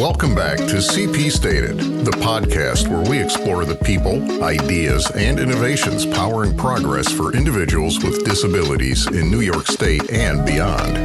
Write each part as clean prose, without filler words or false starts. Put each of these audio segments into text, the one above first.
Welcome back to CP Stated, the podcast where we explore the people, ideas, and innovations powering progress for individuals with disabilities in New York State and beyond.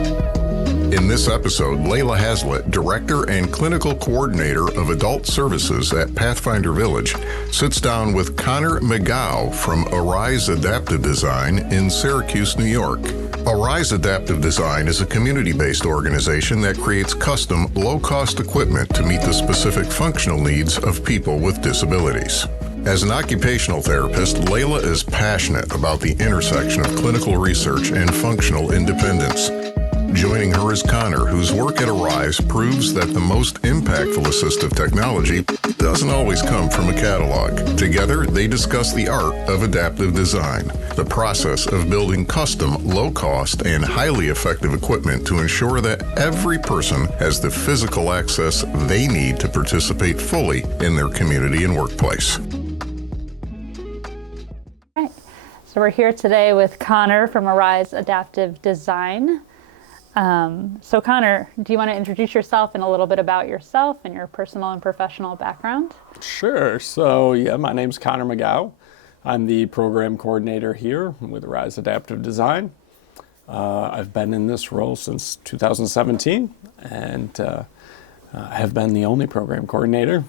In this episode, Layla Hazlitt, Director and Clinical Coordinator of Adult Services at Pathfinder Village, sits down with Connor McGow from Arise Adaptive Design in Syracuse, New York. Arise Adaptive Design is a community-based organization that creates custom, low-cost equipment to meet the specific functional needs of people with disabilities. As an occupational therapist, Layla is passionate about the intersection of clinical research and functional independence. Joining her is Connor, whose work at Arise proves that the most impactful assistive technology doesn't always come from a catalog. Together, they discuss the art of adaptive design, the process of building custom, low-cost, and highly effective equipment to ensure that every person has the physical access they need to participate fully in their community and workplace. All right. So we're here today with Connor from Arise Adaptive Design. So Connor, do you want to introduce yourself and a little bit about yourself and your personal and professional background? Sure. So my name's Connor McGow. I'm the program coordinator here with Arise Adaptive Design. I've been in this role since 2017 and I have been the only program coordinator.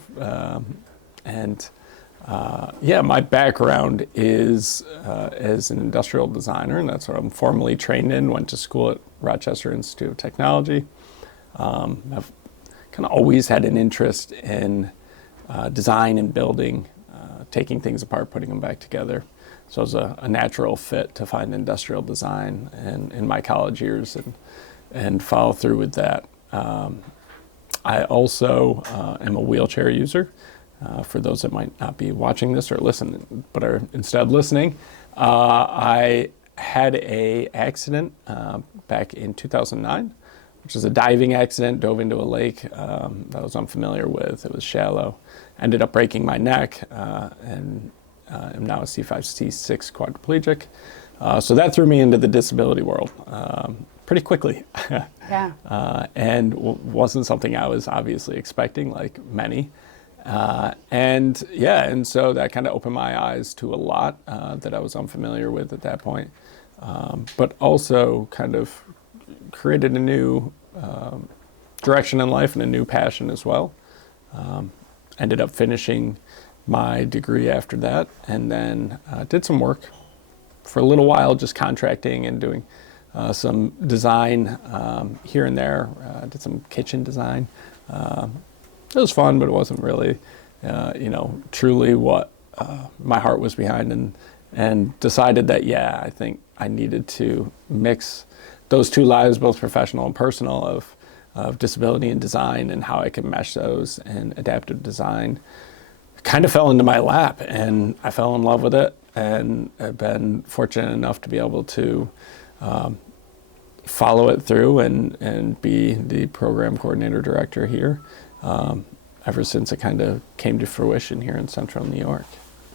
My background is as an industrial designer, and that's what I'm formally trained in. Went to school at Rochester Institute of Technology. I've kind of always had an interest in design and building, taking things apart, putting them back together. So it was a natural fit to find industrial design in my college years and follow through with that. I also am a wheelchair user. For those that might not be watching this or listening, but are instead listening, I had an accident back in 2009, which was a diving accident, dove into a lake that I was unfamiliar with. It was shallow. Ended up breaking my neck and am now a C5, C6 quadriplegic. So that threw me into the disability world pretty quickly. Yeah. And wasn't something I was obviously expecting, like many. And so that kind of opened my eyes to a lot that I was unfamiliar with at that point, but also kind of created a new direction in life and a new passion as well. Ended up finishing my degree after that, and then did some work for a little while, just contracting and doing some design here and there. Did some kitchen design. It was fun, but it wasn't really, truly what my heart was behind, and decided that, I think I needed to mix those two lives, both professional and personal, of disability and design, and how I could mesh those. And adaptive design kind of fell into my lap, and I fell in love with it, and I've been fortunate enough to be able to follow it through and be the program coordinator director here. Ever since it kind of came to fruition here in central New York.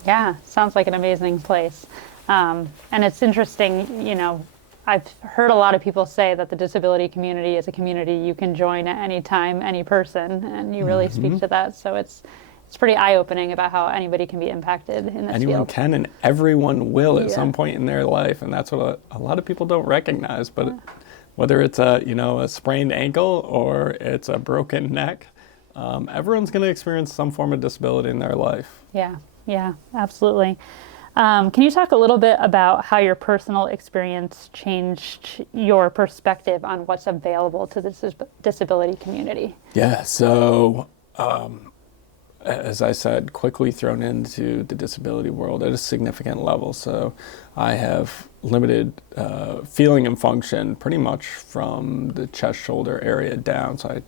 Yeah, sounds like an amazing place. And it's interesting, I've heard a lot of people say that the disability community is a community you can join at any time, any person, and you really speak to that. So it's pretty eye-opening about how anybody can be impacted in this Anyone field. can, and everyone will at some point in their life, and that's what a lot of people don't recognize. But whether it's a sprained ankle or it's a broken neck, everyone's going to experience some form of disability in their life. Yeah, absolutely. Can you talk a little bit about how your personal experience changed your perspective on what's available to the disability community? Yeah, so as I said, quickly thrown into the disability world at a significant level. So I have limited feeling and function pretty much from the chest-shoulder area down. So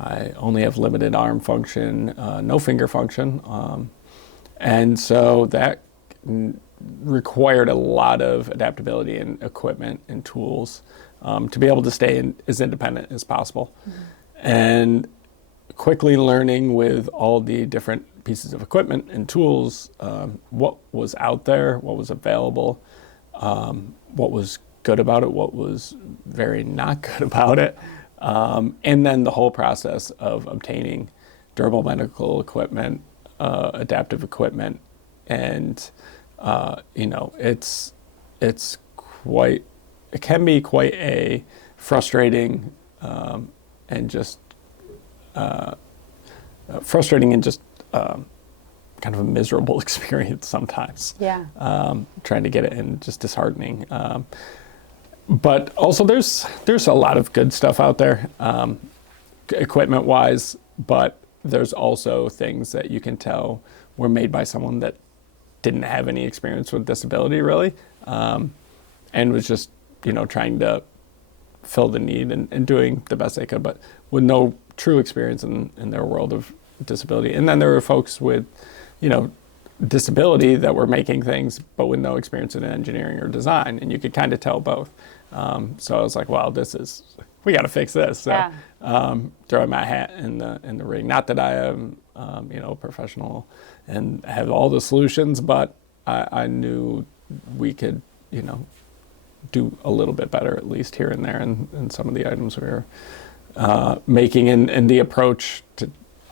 I only have limited arm function, no finger function. And so that required a lot of adaptability and equipment and tools to be able to stay as independent as possible. And quickly learning with all the different pieces of equipment and tools, what was out there, what was available, what was good about it, what was very not good about it, and then the whole process of obtaining durable medical equipment, adaptive equipment, and it's quite, it can be quite a frustrating and just kind of a miserable experience sometimes. Yeah. Trying to get it in, just disheartening. But also there's a lot of good stuff out there, equipment wise, but there's also things that you can tell were made by someone that didn't have any experience with disability really, and was just, trying to fill the need and doing the best they could, but with no true experience in their world of disability. And then there were folks with, disability that were making things, but with no experience in engineering or design, and you could kind of tell both. So I was like, well, we got to fix this. So, Yeah. throwing my hat in the ring. Not that I am, a professional and have all the solutions, but I knew we could, do a little bit better, at least here and there, in some of the items we were making, and the approach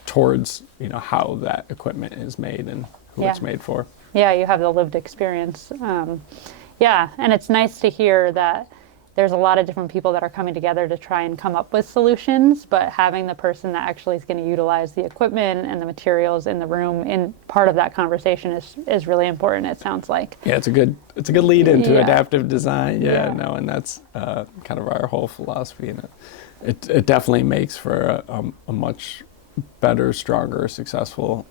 towards, how that equipment is made and who it's made for. Yeah, you have the lived experience. Yeah, and it's nice to hear that there's a lot of different people that are coming together to try and come up with solutions, but having the person that actually is going to utilize the equipment and the materials in the room in part of that conversation is really important, it sounds like. Yeah, it's a good lead into Yeah. adaptive design. Yeah. And that's kind of our whole philosophy, and it definitely makes for a much better, stronger, successful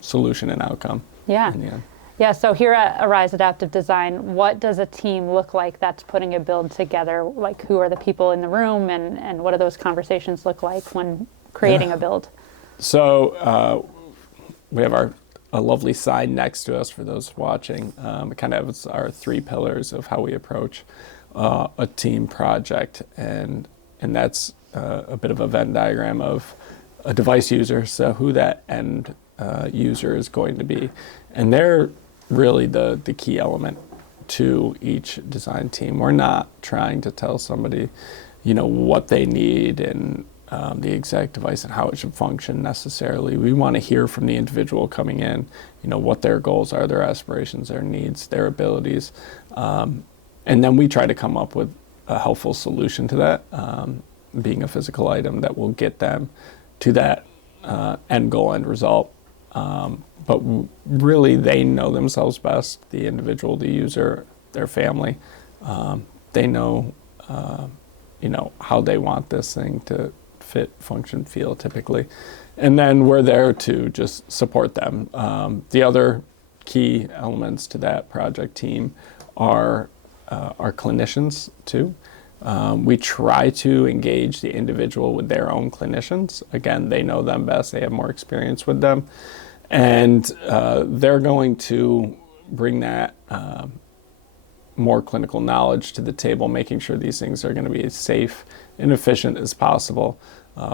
solution and outcome. Yeah. In the end. Yeah, so here at Arise Adaptive Design, what does a team look like that's putting a build together? Like, who are the people in the room, and what do those conversations look like when creating a build? So we have a lovely sign next to us for those watching. It kind of has our 3 pillars of how we approach a team project, and that's a bit of a Venn diagram of a device user, so who that end user is going to be. And they're really the key element to each design team. We're not trying to tell somebody, what they need and the exact device and how it should function necessarily. We want to hear from the individual coming in, what their goals are, their aspirations, their needs, their abilities. And then we try to come up with a helpful solution to that, being a physical item that will get them to that end goal, end result. But really, they know themselves best, the individual, the user, their family. They know, how they want this thing to fit, function, feel typically. And then we're there to just support them. The other key elements to that project team are our clinicians too. We try to engage the individual with their own clinicians. Again, they know them best, they have more experience with them. And they're going to bring that more clinical knowledge to the table, making sure these things are going to be as safe and efficient as possible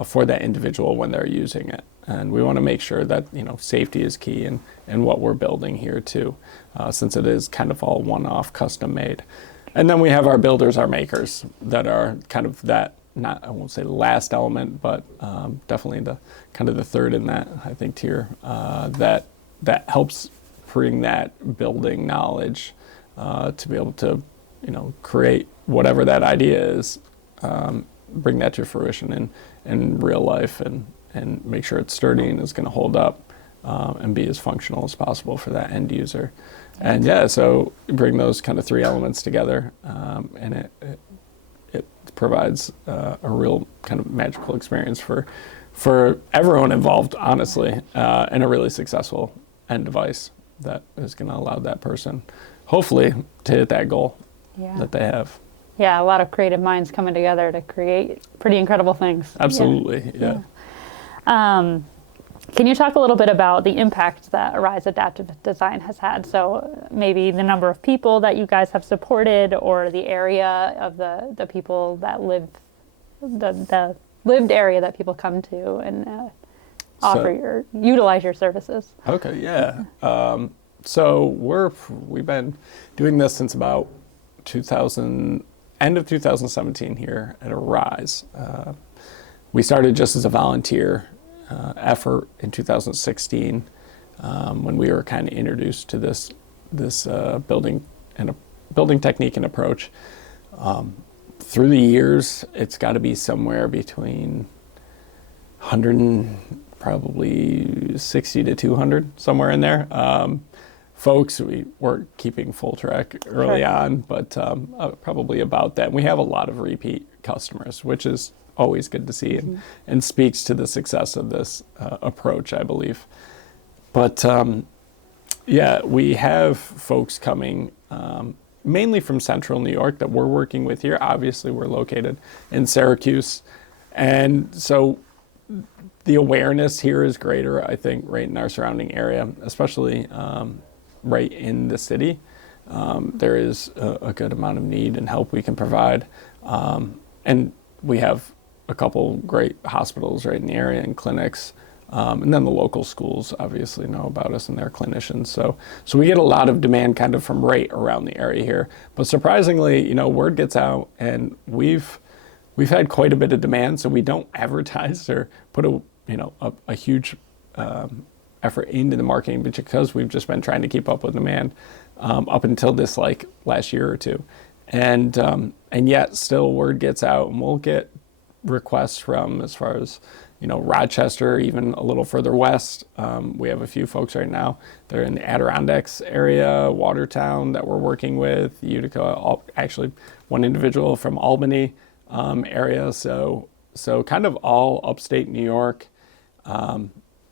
for that individual when they're using it. And we want to make sure that safety is key in what we're building here too, since it is kind of all one-off, custom made. And then we have our builders, our makers, that are kind of that, I won't say the last element, but definitely the kind of the third in that, I think, tier, that helps bring that building knowledge to be able to, create whatever that idea is, bring that to fruition in real life, and make sure it's sturdy and is going to hold up and be as functional as possible for that end user. And yeah, so bring those kind of 3 elements together, and it provides a real kind of magical experience for everyone involved, honestly, and a really successful end device that is going to allow that person, hopefully, to hit that goal that they have. Yeah, a lot of creative minds coming together to create pretty incredible things. Absolutely, yeah. Can you talk a little bit about the impact that Arise Adaptive Design has had? So maybe the number of people that you guys have supported, or the area of the people that live, the lived area that people come to and utilize your services. Okay, yeah. So we've been doing this since about end of 2017 here at Arise. We started just as a volunteer effort in 2016 when we were kind of introduced to this building technique and approach. Through the years, it's got to be somewhere between 100 and probably 60 to 200, somewhere in there. Folks, we weren't keeping full track early on, but probably about that. And we have a lot of repeat customers, which is always good to see and speaks to the success of this approach, I believe. But yeah, we have folks coming mainly from central New York that we're working with here. Obviously, we're located in Syracuse. And so the awareness here is greater, I think, right in our surrounding area, especially right in the city. There is a good amount of need and help we can provide. And we have a couple great hospitals right in the area and clinics. And then the local schools obviously know about us and their clinicians. So we get a lot of demand kind of from right around the area here. But surprisingly, word gets out, and we've had quite a bit of demand. So we don't advertise or put a huge effort into the marketing, because we've just been trying to keep up with demand up until this last year or two. And yet still word gets out, and we'll get requests from as far as Rochester, even a little further west. We have a few folks right now. They're in the Adirondacks area, Watertown, that we're working with, Utica, actually one individual from Albany area. So kind of all upstate New York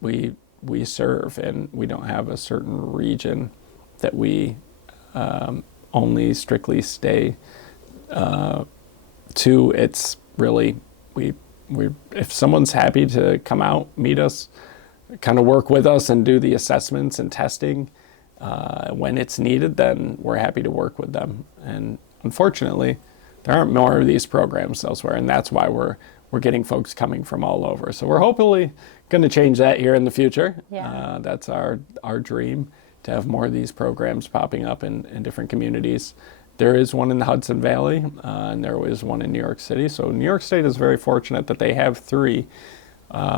we serve, and we don't have a certain region that we only strictly stay to. It's really, we if someone's happy to come out, meet us, kind of work with us and do the assessments and testing when it's needed, then we're happy to work with them. And unfortunately, there aren't more of these programs elsewhere, and that's why we're getting folks coming from all over. So we're hopefully going to change that here in the future. Yeah. That's our dream, to have more of these programs popping up in different communities. There is one in the Hudson Valley, and there was one in New York City. So New York State is very fortunate that they have 3.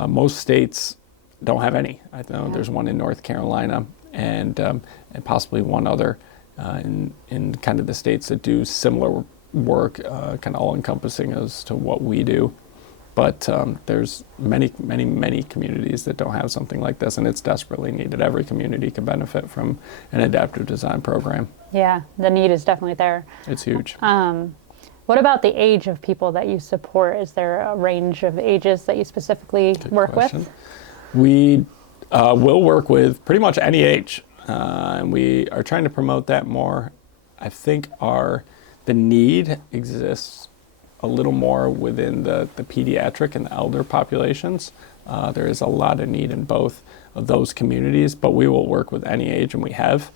Most states don't have any. I know there's one in North Carolina, and possibly one other in kind of the states that do similar work, kind of all-encompassing as to what we do. But there's many communities that don't have something like this, and it's desperately needed. Every community can benefit from an adaptive design program. Yeah, the need is definitely there. It's huge. What about the age of people that you support? Is there a range of ages that you specifically work with? We will work with pretty much any age, and we are trying to promote that more. I think the need exists a little more within the pediatric and the elder populations. There is a lot of need in both of those communities, but we will work with any age, and we have.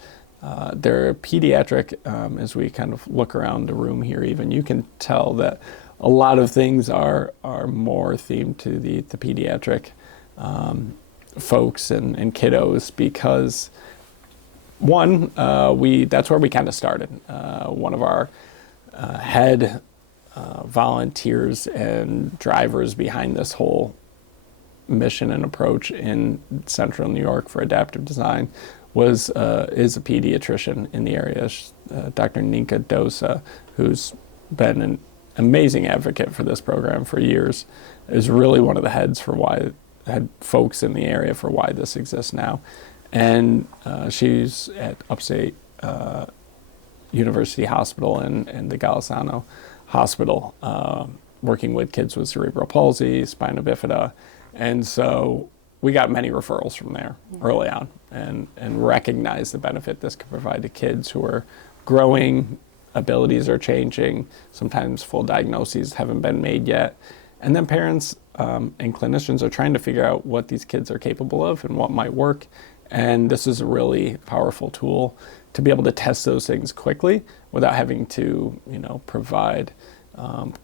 They're pediatric, as we kind of look around the room here even, you can tell that a lot of things are more themed to the pediatric folks and kiddos, because one, that's where we kind of started. One of our head volunteers and drivers behind this whole mission and approach in central New York for adaptive design is a pediatrician in the area, Dr. Ninka Dosa, who's been an amazing advocate for this program for years, is really one of the head folks in the area for why this exists now. And she's at Upstate University Hospital and the Golisano Hospital, working with kids with cerebral palsy, spina bifida. And so we got many referrals from there early on, and recognized the benefit this could provide to kids who are growing, abilities are changing, sometimes full diagnoses haven't been made yet. And then parents and clinicians are trying to figure out what these kids are capable of and what might work. And this is a really powerful tool to be able to test those things quickly without having to, provide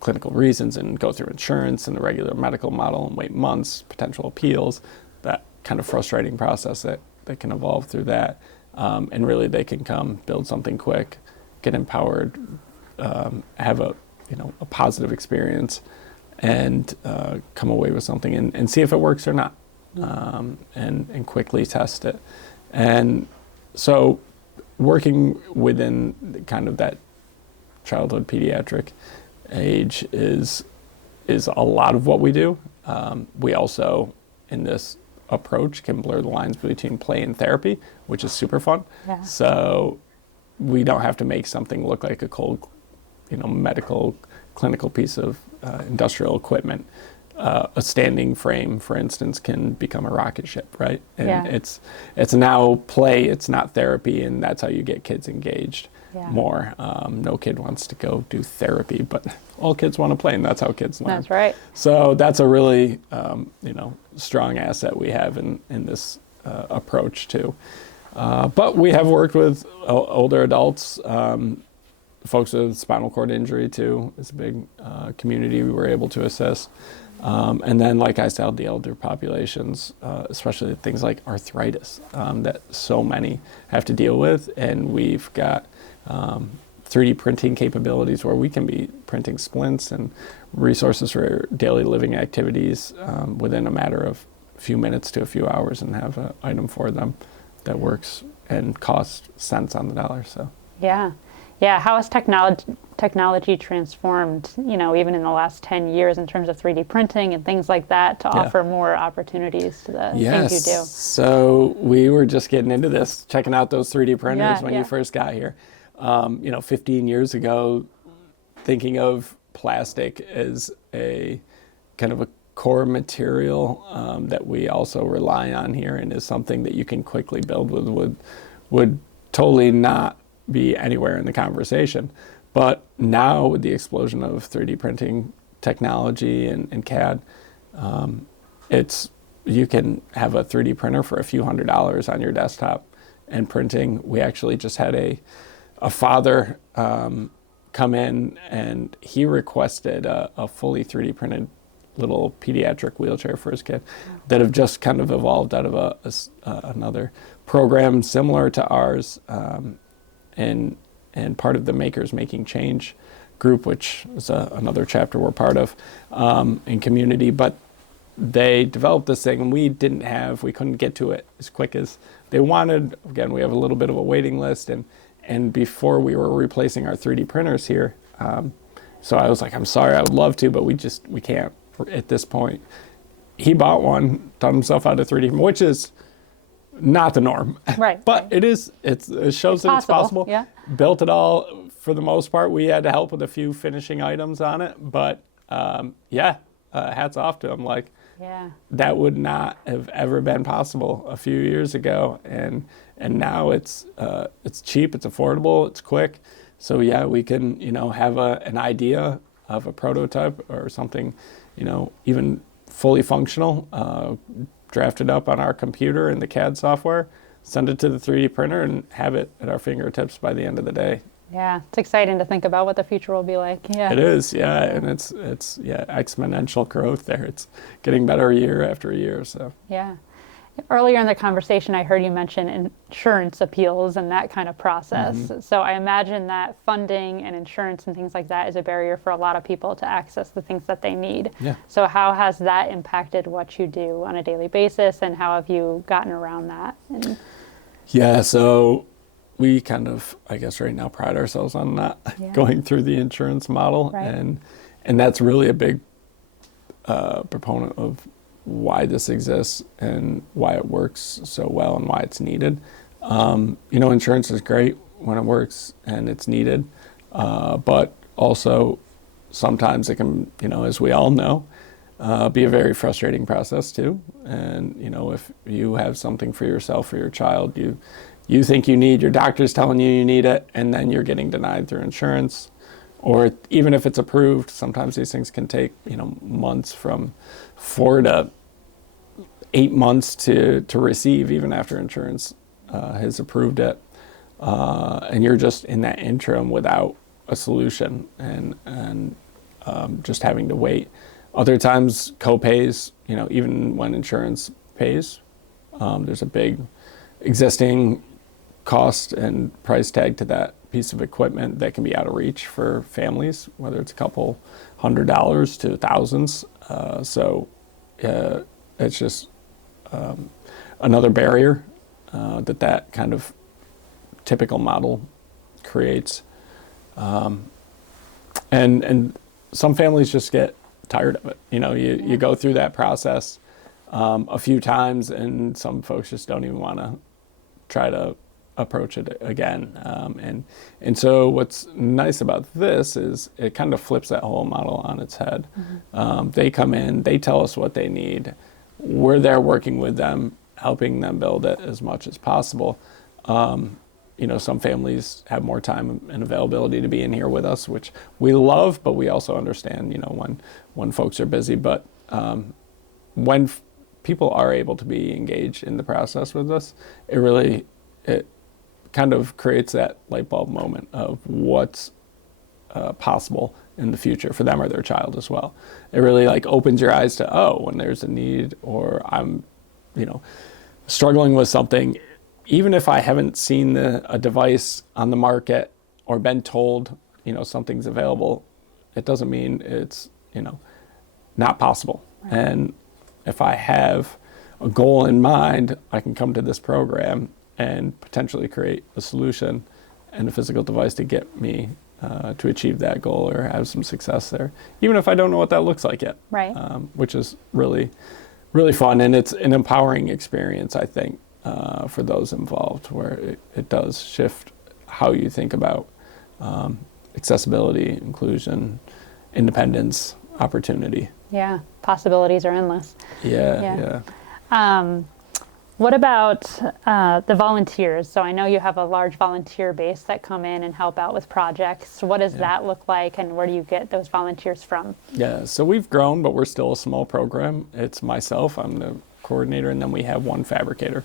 clinical reasons and go through insurance and the regular medical model and wait months, potential appeals, that kind of frustrating process that can evolve through that. And really they can come, build something quick, get empowered, have a positive experience, and come away with something and see if it works or not. and quickly test it. And so working within kind of that childhood pediatric age is a lot of what we do. We also, in this approach, can blur the lines between play and therapy, which is super fun. Yeah. So we don't have to make something look like a cold, medical, clinical piece of industrial equipment. A standing frame, for instance, can become a rocket ship, right? And Yeah. it's now play, it's not therapy, and that's how you get kids engaged Yeah. more. No kid wants to go do therapy, but all kids want to play, and that's how kids learn. That's right. So that's a really, strong asset we have in this approach too. But we have worked with older adults, folks with spinal cord injury too. It's a big community we were able to assist. And then, like I said, the elder populations, especially things like arthritis, that so many have to deal with. And we've got 3D printing capabilities where we can be printing splints and resources for daily living activities within a matter of a few minutes to a few hours, and have an item for them that works and costs cents on the dollar. So Yeah. Yeah. How has technology transformed, even in the last 10 years in terms of 3D printing and things like that to offer more opportunities to the things you do? So we were just getting into this, checking out those 3D printers when Yeah. you first got here. 15 years ago, thinking of plastic as a kind of a core material that we also rely on here, and is something that you can quickly build with, would totally not be anywhere in the conversation. But now, with the explosion of 3D printing technology and CAD, you can have a 3D printer for a few $100s on your desktop and printing. We actually just had a father come in, and he requested a fully 3D printed little pediatric wheelchair for his kid that have just kind of evolved out of another program similar to ours, and part of the Makers Making Change group, which is another chapter we're part of in community. But they developed this thing, and we couldn't get to it as quick as they wanted. Again, we have a little bit of a waiting list, and before we were replacing our 3D printers here, so I was like, I'm sorry, I would love to, but we can't at this point. He bought one, taught himself how to 3D, which is not the norm. Right. But it shows that it's possible. Yeah. Built it all for the most part. We had to help with a few finishing items on it, but hats off to him. Like, that would not have ever been possible a few years ago, and now it's cheap, it's affordable, it's quick. So we can have an idea of a prototype or something, even fully functional, drafted up on our computer in the CAD software, send it to the 3D printer, and have it at our fingertips by the end of the day. Yeah, it's exciting to think about what the future will be like. Yeah, it is. Yeah, and it's exponential growth there. It's getting better year after year. So yeah. Earlier in the conversation, I heard you mention insurance appeals and that kind of process. Mm-hmm. So I imagine that funding and insurance and things like that is a barrier for a lot of people to access the things that they need. Yeah. So how has that impacted what you do on a daily basis, and how have you gotten around that? Yeah, so we kind of, I guess right now, pride ourselves on not going through the insurance model. Right. And that's really a big proponent of why this exists and why it works so well and why it's needed. Insurance is great when it works and it's needed, but also sometimes it can, as we all know, be a very frustrating process too. And, if you have something for yourself or your child, you think your doctor's telling you need it, and then you're getting denied through insurance. Or even if it's approved, sometimes these things can take, months, from 4 to 8 months to receive, even after insurance has approved it. And you're just in that interim without a solution and just having to wait. Other times, co-pays, even when insurance pays, there's a big existing cost and price tag to that piece of equipment that can be out of reach for families, whether it's a couple $100s to thousands. It's just another barrier that kind of typical model creates. And some families just get tired of it. You go through that process a few times, and some folks just don't even want to try to approach it again. And so what's nice about this is it kind of flips that whole model on its head. They come in, they tell us what they need. We're there working with them, helping them build it as much as possible. Some families have more time and availability to be in here with us, which we love, but we also understand, when folks are busy. But when people are able to be engaged in the process with us, it kind of creates that light bulb moment of what's possible in the future for them or their child as well. It really opens your eyes to, when there's a need, or I'm, struggling with something. Even if I haven't seen a device on the market or been told, something's available, it doesn't mean it's, not possible. Right. And if I have a goal in mind, I can come to this program and potentially create a solution and a physical device to get me to achieve that goal or have some success there, even if I don't know what that looks like yet. Right. Which is really, really fun. And it's an empowering experience, I think, for those involved, where it does shift how you think about accessibility, inclusion, independence, opportunity. Yeah, possibilities are endless. Yeah. What about the volunteers? So I know you have a large volunteer base that come in and help out with projects. What does that look like, and where do you get those volunteers from? Yeah, so we've grown, but we're still a small program. It's myself, I'm the coordinator, and then we have one fabricator.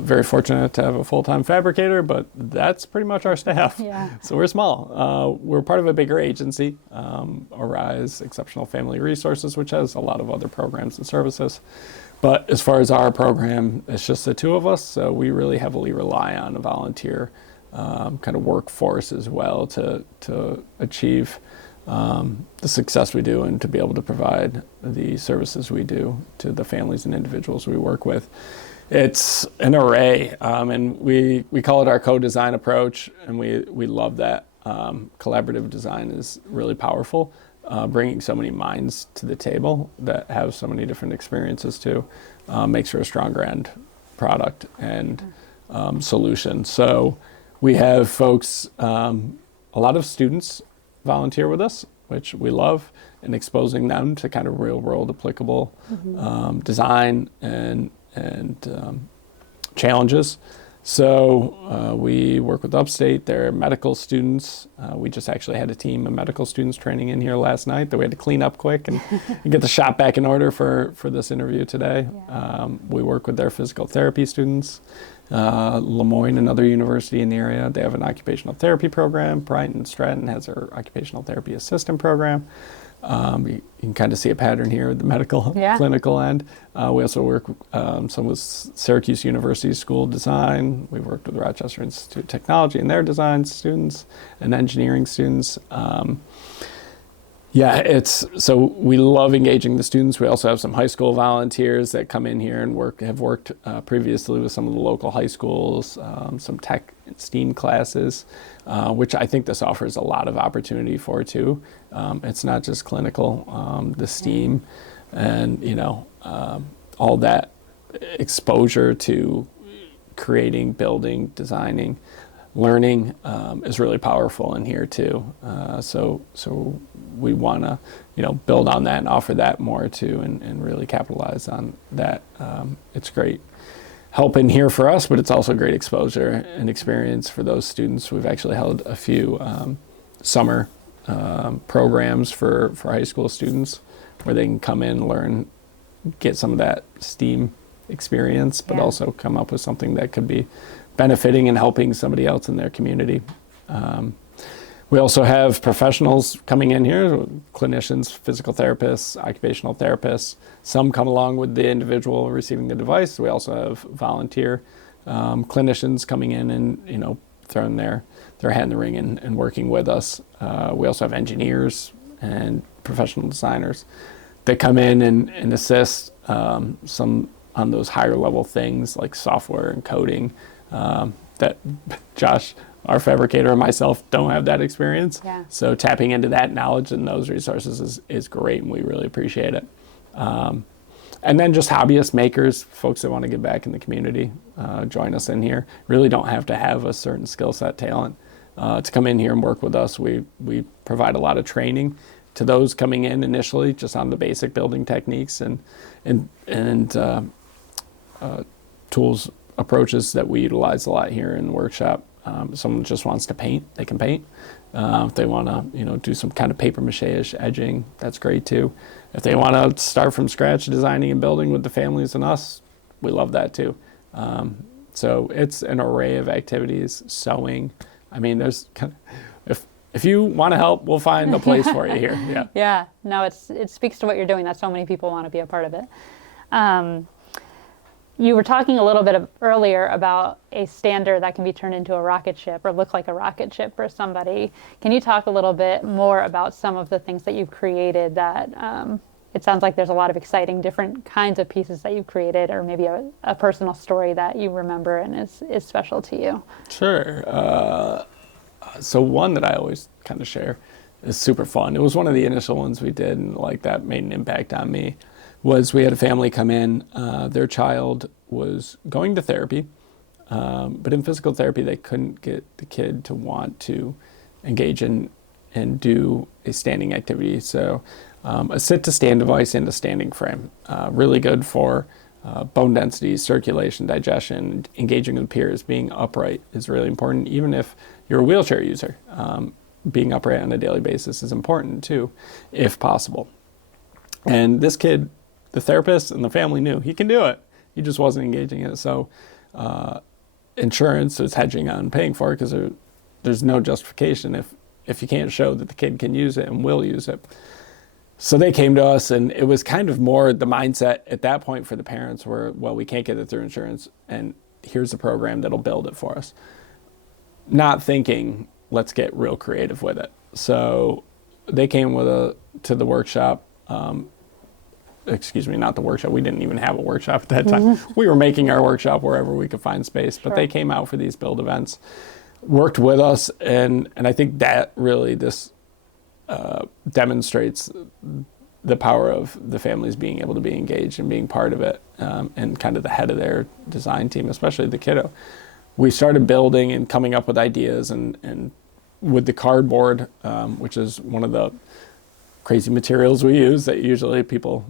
Very fortunate to have a full-time fabricator, but that's pretty much our staff. Yeah. So we're small. We're part of a bigger agency, Arise Exceptional Family Resources, which has a lot of other programs and services. But as far as our program, it's just the two of us, so we really heavily rely on a volunteer kind of workforce as well to achieve the success we do and to be able to provide the services we do to the families and individuals we work with. It's an array, and we call it our co-design approach, and we love that. Collaborative design is really powerful, bringing so many minds to the table that have so many different experiences too, makes for a stronger end product and solution. So we have folks, a lot of students volunteer with us, which we love, and exposing them to kind of real world applicable design and challenges. So we work with Upstate. They're medical students. We just actually had a team of medical students training in here last night that we had to clean up quick and get the shop back in order for this interview today. Yeah. We work with their physical therapy students. Lemoyne, another university in the area, they have an occupational therapy program. Brighton Stratton has their occupational therapy assistant program. You can kind of see a pattern here with the medical clinical end. We also work some with Syracuse University School of Design. We've worked with Rochester Institute of Technology and their design students and engineering students. So we love engaging the students. We also have some high school volunteers that come in here and have worked previously with some of the local high schools, some tech and STEAM classes, which I think this offers a lot of opportunity for too. It's not just clinical, the STEAM and, all that exposure to creating, building, designing, learning is really powerful in here too. So we want to, build on that and offer that more too, and really capitalize on that. It's great help in here for us, but it's also great exposure and experience for those students. We've actually held a few summer programs for high school students where they can come in, learn, get some of that STEAM experience, but also come up with something that could be benefiting and helping somebody else in their community. We also have professionals coming in here, clinicians, physical therapists, occupational therapists. Some come along with the individual receiving the device. We also have volunteer clinicians coming in and, throwing their hat in the ring and working with us. We also have engineers and professional designers that come in and assist. Some on those higher level things like software and coding, that Josh, our fabricator, and myself don't have that experience. Yeah. So tapping into that knowledge and those resources is great, and we really appreciate it. And then just hobbyist makers, folks that want to give back in the community, join us in here. Really don't have to have a certain skill set, talent to come in here and work with us. We provide a lot of training to those coming in initially, just on the basic building techniques and tools, approaches that we utilize a lot here in the workshop. If someone just wants to paint, they can paint. If they want to, do some kind of paper mache-ish edging, that's great too. If they want to start from scratch designing and building with the families and us, we love that too. So it's an array of activities, sewing. I mean, there's if you want to help, we'll find a place for you here. Yeah. Yeah. No, it speaks to what you're doing, that so many people want to be a part of it. You were talking a little bit earlier about a stander that can be turned into a rocket ship or look like a rocket ship for somebody. Can you talk a little bit more about some of the things that you've created that it sounds like there's a lot of exciting different kinds of pieces that you've created, or maybe a personal story that you remember and is special to you? Sure. So one that I always kind of share is super fun. It was one of the initial ones we did, and like that made an impact on me. Was we had a family come in, their child was going to therapy, but in physical therapy they couldn't get the kid to want to engage in and do a standing activity. So a sit to stand device and a standing frame, really good for bone density, circulation, digestion, engaging with peers. Being upright is really important, even if you're a wheelchair user. Being upright on a daily basis is important too, if possible. And this kid, the therapist and the family knew he can do it. He just wasn't engaging in it. So insurance is hedging on paying for it because there's no justification if you can't show that the kid can use it and will use it. So they came to us, and it was kind of more the mindset at that point for the parents where, well, we can't get it through insurance, and here's the program that'll build it for us. Not thinking, let's get real creative with it. So they came to the workshop. Not the workshop. We didn't even have a workshop at that time. We were making our workshop wherever we could find space, but they came out for these build events, worked with us, and I think that really demonstrates the power of the families being able to be engaged and being part of it, and kind of the head of their design team, especially the kiddo. We started building and coming up with ideas, and with the cardboard, which is one of the crazy materials we use that usually people,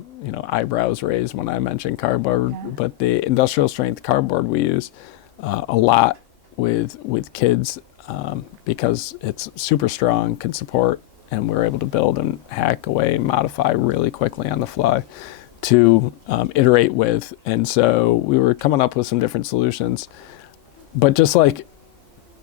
eyebrows raise when I mention cardboard, but the industrial strength cardboard we use a lot with kids because it's super strong, can support, and we're able to build and hack away, modify really quickly on the fly to iterate with. And so we were coming up with some different solutions, but just like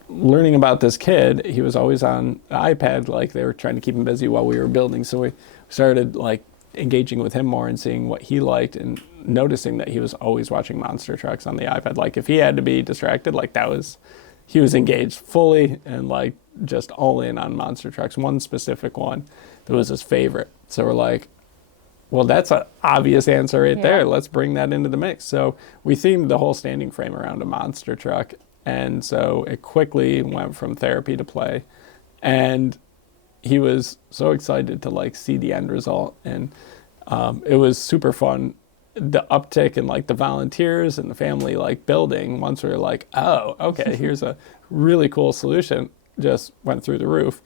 learning about this kid, he was always on the iPad, like they were trying to keep him busy while we were building. So we started like engaging with him more and seeing what he liked, and noticing that he was always watching monster trucks on the iPad. Like if he had to be distracted, he was engaged fully and like just all in on monster trucks. One specific one that was his favorite. So we're like, well, that's an obvious answer right there. Let's bring that into the mix. So we themed the whole standing frame around a monster truck. And so it quickly went from therapy to play. And he was so excited to like see the end result. And it was super fun. The uptick in like the volunteers and the family like building, once we were like, oh, okay, here's a really cool solution, just went through the roof.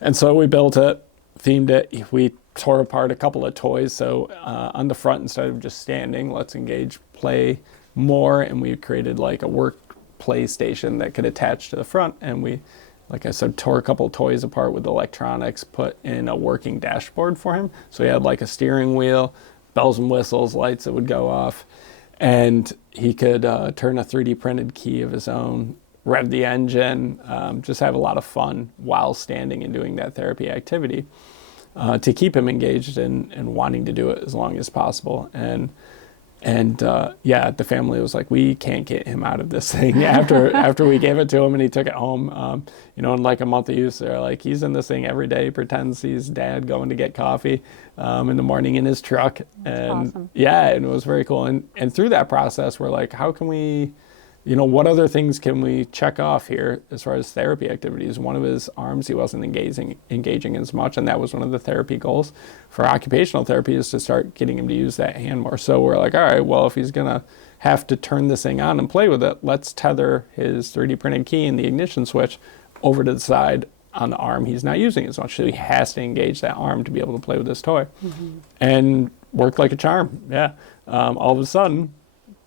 And so we built it, themed it. We tore apart a couple of toys. So on the front, instead of just standing, let's engage, play more. And we created like a work play station that could attach to the front. And we, like I said, tore a couple of toys apart with electronics, put in a working dashboard for him. So he had like a steering wheel, bells and whistles, lights that would go off. And he could turn a 3D printed key of his own, rev the engine, just have a lot of fun while standing and doing that therapy activity to keep him engaged and wanting to do it as long as possible. And And the family was like, we can't get him out of this thing after we gave it to him and he took it home. In like a month of use, they're like, he's in this thing every day, pretends he's dad going to get coffee in the morning in his truck. And awesome. yeah, and it was very cool. And through that process, we're like, how can we, what other things can we check off here as far as therapy activities? One of his arms, he wasn't engaging as much, and that was one of the therapy goals for occupational therapy, is to start getting him to use that hand more. So we're like, all right, well, if he's going to have to turn this thing on and play with it, let's tether his 3D printed key and the ignition switch over to the side on the arm he's not using as much. So he has to engage that arm to be able to play with this toy. And worked like a charm. Yeah. All of a sudden,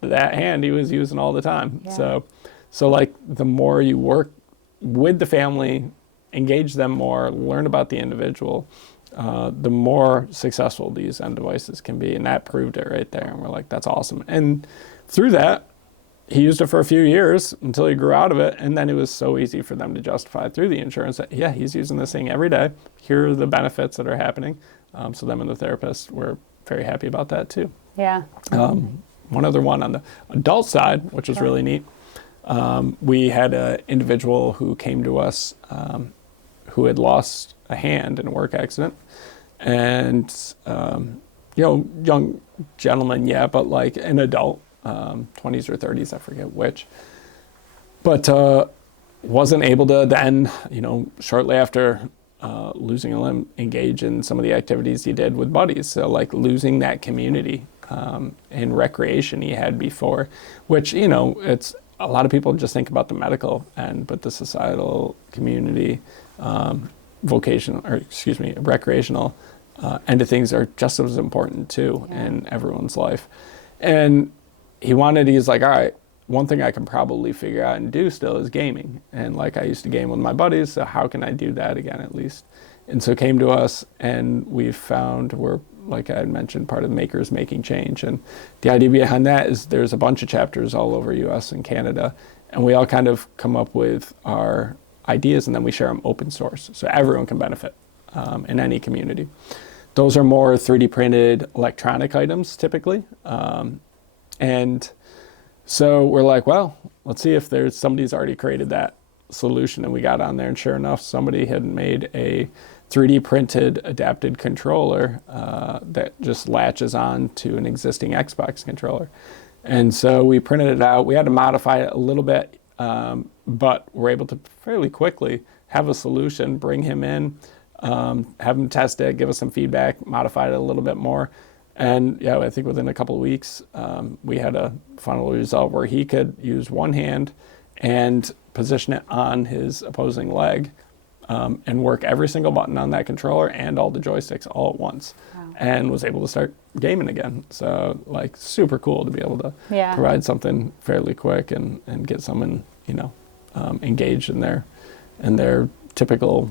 that hand he was using all the time. Yeah. So like the more you work with the family, engage them more, learn about the individual, the more successful these end devices can be. And that proved it right there. And we're like, that's awesome. And through that, he used it for a few years until he grew out of it. And then it was so easy for them to justify through the insurance that, yeah, he's using this thing every day. Here are the benefits that are happening. So them and the therapist were very happy about that too. Yeah. One other one on the adult side, which was really neat. We had an individual who came to us who had lost a hand in a work accident. And, young gentleman, yeah, but like an adult, 20s or 30s, I forget which. But wasn't able to then, shortly after losing a limb, engage in some of the activities he did with buddies. So like losing that community and recreation he had before, which, it's a lot of people just think about the medical end, but the societal community, recreational end of things are just as important too in everyone's life. And he's like, all right, one thing I can probably figure out and do still is gaming. And like I used to game with my buddies, so how can I do that again at least? And so came to us, and we've found we're, like I had mentioned, part of Makers Making Change. And the idea behind that is there's a bunch of chapters all over US and Canada, and we all kind of come up with our ideas and then we share them open source so everyone can benefit in any community. Those are more 3D printed electronic items typically. And so we're like, well, let's see if somebody's already created that solution. And we got on there, and sure enough, somebody had made a 3D printed adapted controller that just latches on to an existing Xbox controller. And so we printed it out. We had to modify it a little bit, but we're able to fairly quickly have a solution, bring him in, have him test it, give us some feedback, modify it a little bit more. And yeah, I think within a couple of weeks, we had a final result where he could use one hand and position it on his opposing leg and work every single button on that controller and all the joysticks all at once. Wow. And was able to start gaming again. So like super cool to be able to provide something fairly quick and get someone, engaged in their typical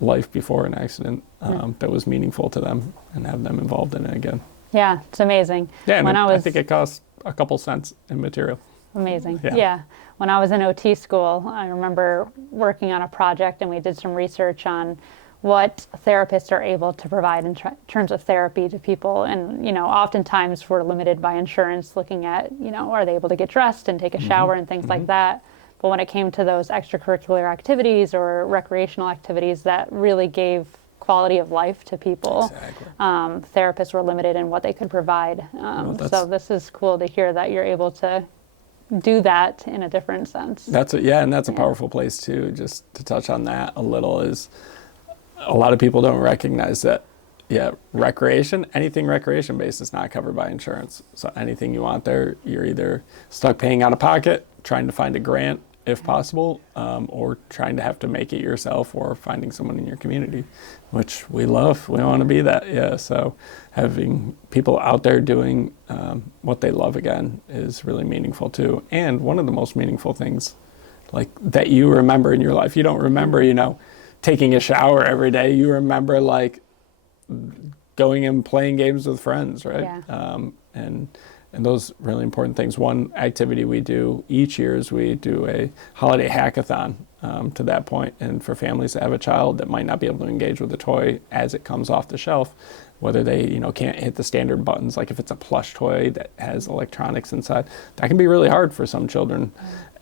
life before an accident that was meaningful to them, and have them involved in it again. Yeah, it's amazing. Yeah, and I think it costs a couple cents in material. Amazing. Yeah. When I was in OT school, I remember working on a project, and we did some research on what therapists are able to provide in terms of therapy to people. And, oftentimes we're limited by insurance, looking at, are they able to get dressed and take a shower and things like that. But when it came to those extracurricular activities or recreational activities that really gave quality of life to people, therapists were limited in what they could provide. So this is cool to hear that you're able to do that in a different sense. That's a powerful place too. Just to touch on that a little, is a lot of people don't recognize that. Yeah, anything recreation based is not covered by insurance. So anything you want there, you're either stuck paying out of pocket, trying to find a grant if possible, or trying to have to make it yourself, or finding someone in your community, which we love. We want to be that. Yeah. So having people out there doing what they love again is really meaningful too. And one of the most meaningful things, like, that you remember in your life. You don't remember, taking a shower every day. You remember like going and playing games with friends, right? Yeah. And And those really important things. One activity we do each year is we do a holiday hackathon to that point. And for families that have a child that might not be able to engage with the toy as it comes off the shelf, whether they can't hit the standard buttons, like if it's a plush toy that has electronics inside, that can be really hard for some children.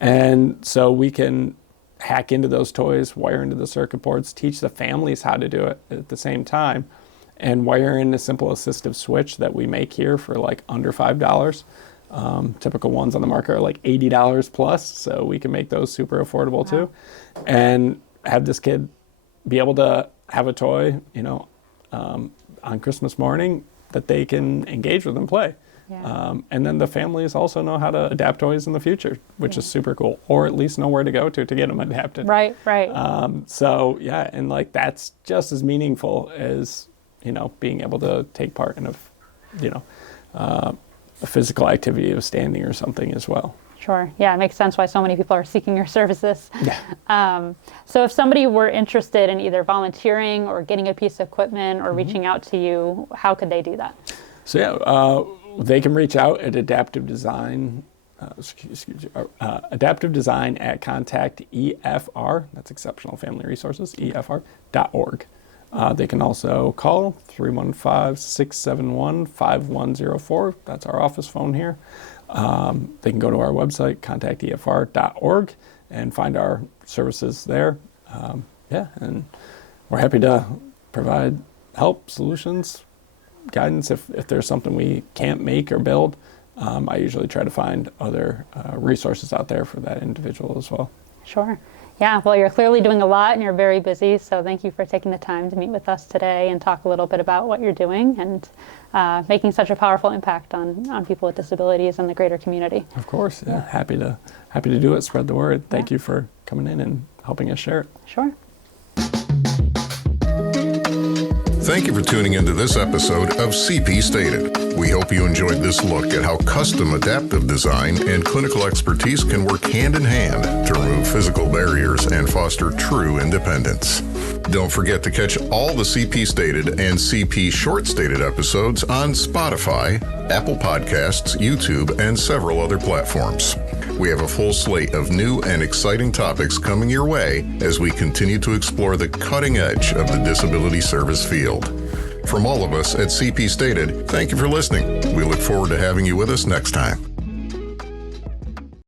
And so we can hack into those toys, wire into the circuit boards, teach the families how to do it at the same time, and wire in a simple assistive switch that we make here for like under $5. Typical ones on the market are like $80 plus, so we can make those super affordable too. And have this kid be able to have a toy, on Christmas morning that they can engage with and play. Yeah. And then the families also know how to adapt toys in the future, which is super cool, or at least know where to go to get them adapted. Right. So yeah, and like that's just as meaningful as, being able to take part in a physical activity of standing or something as well. Sure. Yeah, it makes sense why so many people are seeking your services. Yeah. So if somebody were interested in either volunteering or getting a piece of equipment or reaching out to you, how could they do that? So yeah, they can reach out at Adaptive Design at contact EFR, that's Exceptional Family Resources, EFR.org. They can also call 315-671-5104. That's our office phone here. They can go to our website, contactefr.org, and find our services there. And we're happy to provide help, solutions, guidance if there's something we can't make or build. I usually try to find other resources out there for that individual as well. Sure. Yeah, well, you're clearly doing a lot and you're very busy, so thank you for taking the time to meet with us today and talk a little bit about what you're doing and making such a powerful impact on people with disabilities and the greater community. Of course, yeah. Happy to do it, spread the word. Thank you for coming in and helping us share it. Sure. Thank you for tuning into this episode of CP Stated. We hope you enjoyed this look at how custom adaptive design and clinical expertise can work hand in hand to remove physical barriers and foster true independence. Don't forget to catch all the CP Stated and CP Short Stated episodes on Spotify, Apple Podcasts, YouTube, and several other platforms. We have a full slate of new and exciting topics coming your way as we continue to explore the cutting edge of the disability service field. From all of us at CP Stated, thank you for listening. We look forward to having you with us next time.